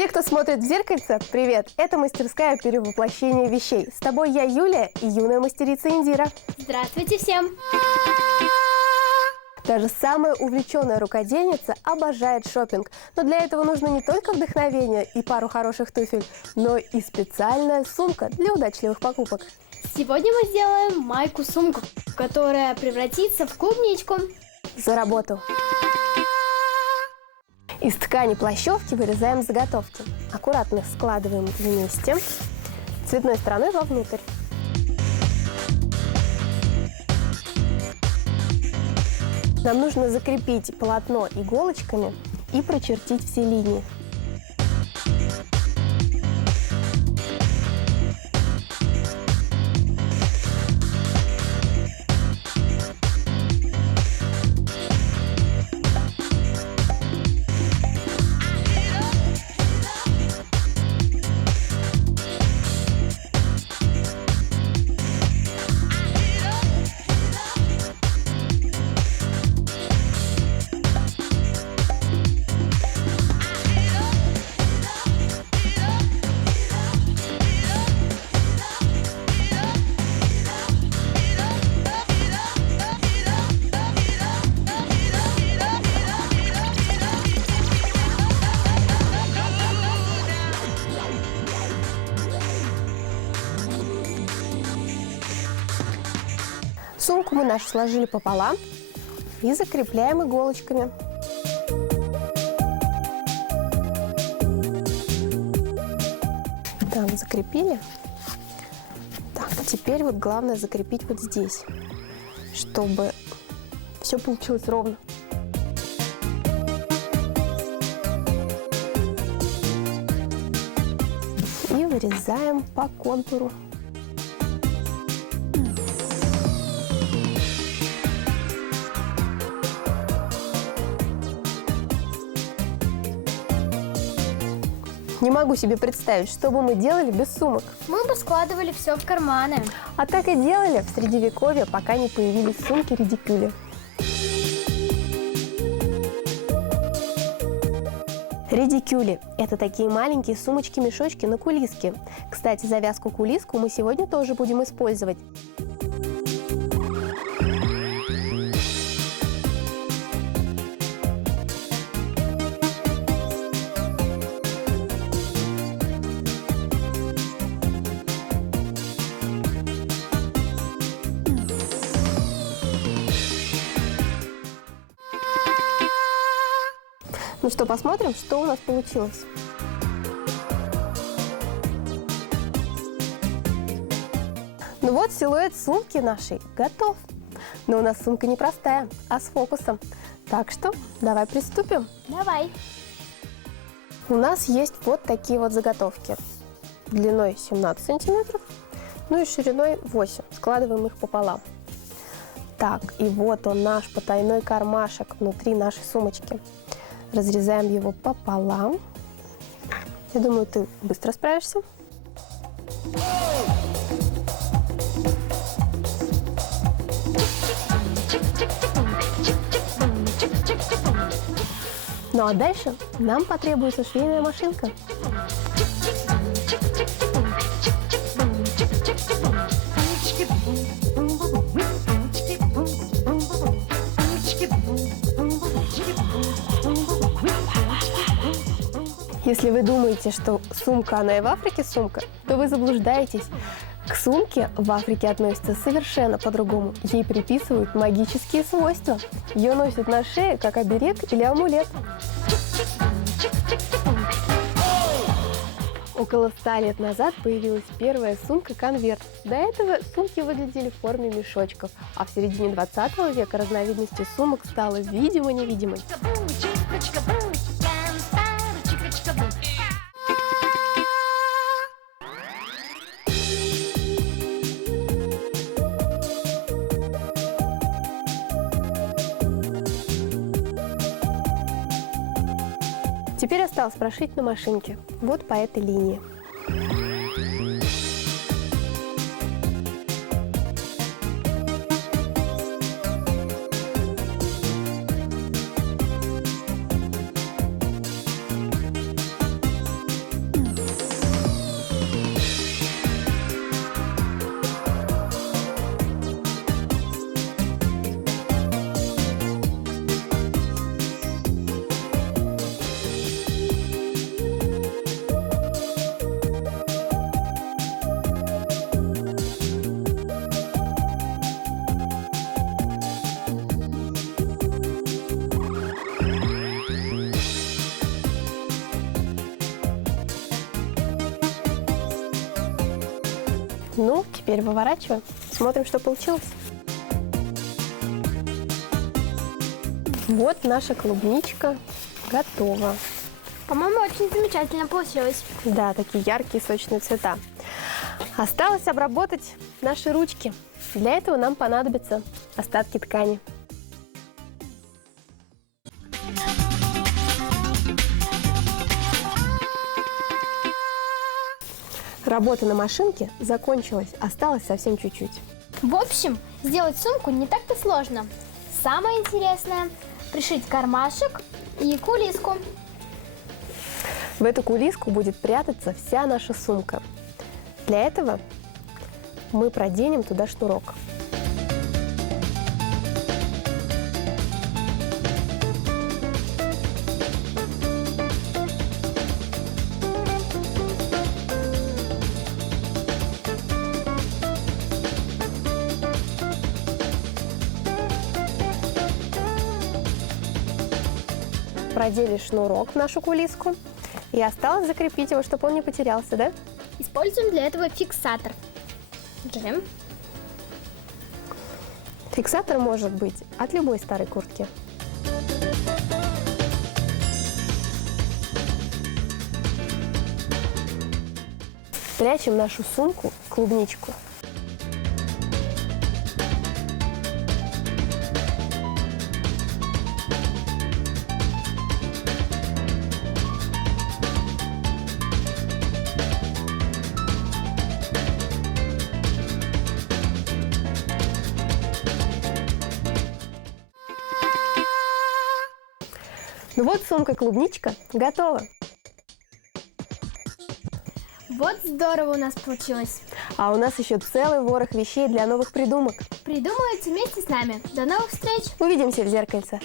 Те, кто смотрит в зеркальце, привет! Это мастерская перевоплощения вещей. С тобой я, Юлия, и юная мастерица Индира. Здравствуйте всем! Даже самая увлеченная рукодельница обожает шопинг. Но для этого нужно не только вдохновение и пару хороших туфель, но и специальная сумка для удачливых покупок. Сегодня мы сделаем майку-сумку, которая превратится в клубничку. За работу! Из ткани плащевки вырезаем заготовки. Аккуратно их складываем вместе, цветной стороной вовнутрь. Нам нужно закрепить полотно иголочками и прочертить все линии. Сумку мы нашу сложили пополам и закрепляем иголочками. Так, закрепили. Так, теперь вот главное закрепить вот здесь, чтобы все получилось ровно. И вырезаем по контуру. Не могу себе представить, что бы мы делали без сумок. Мы бы складывали все в карманы. А так и делали в Средневековье, пока не появились сумки-редикюли. Редикюли – это такие маленькие сумочки-мешочки на кулиске. Кстати, завязку-кулиску мы сегодня тоже будем использовать. Ну что, посмотрим, что у нас получилось. Ну вот, силуэт сумки нашей готов. Но у нас сумка не простая, а с фокусом. Так что давай приступим. Давай. У нас есть вот такие вот заготовки. Длиной 17 сантиметров, ну и шириной 8. Складываем их пополам. Так, и вот он, наш потайной кармашек внутри нашей сумочки. Разрезаем его пополам. Я думаю, ты быстро справишься. Ну а дальше нам потребуется швейная машинка. Если вы думаете, что сумка, она и в Африке сумка, то вы заблуждаетесь. К сумке в Африке относятся совершенно по-другому. Ей приписывают магические свойства. Ее носят на шее, как оберег или амулет. Около 100 лет назад появилась первая сумка-конверт. До этого сумки выглядели в форме мешочков, а в середине 20 века разновидностью сумок стала видимо-невидимой. Теперь осталось прошить на машинке, вот по этой линии. Ну, теперь выворачиваем, смотрим, что получилось. Вот наша клубничка готова. По-моему, очень замечательно получилось. Да, такие яркие сочные цвета. Осталось обработать наши ручки. Для этого нам понадобятся остатки ткани. Работа на машинке закончилась, осталось совсем чуть-чуть. В общем, сделать сумку не так-то сложно. Самое интересное – пришить кармашек и кулиску. В эту кулиску будет прятаться вся наша сумка. Для этого мы проденем туда шнурок. Продели шнурок в нашу кулиску. И осталось закрепить его, чтобы он не потерялся, да? Используем для этого фиксатор. Джем. Фиксатор может быть от любой старой куртки. Прячем нашу сумку в клубничку. Ну вот сумка-клубничка готова. Вот здорово у нас получилось. А у нас еще целый ворох вещей для новых придумок. Придумывайте вместе с нами. До новых встреч! Увидимся в зеркальце.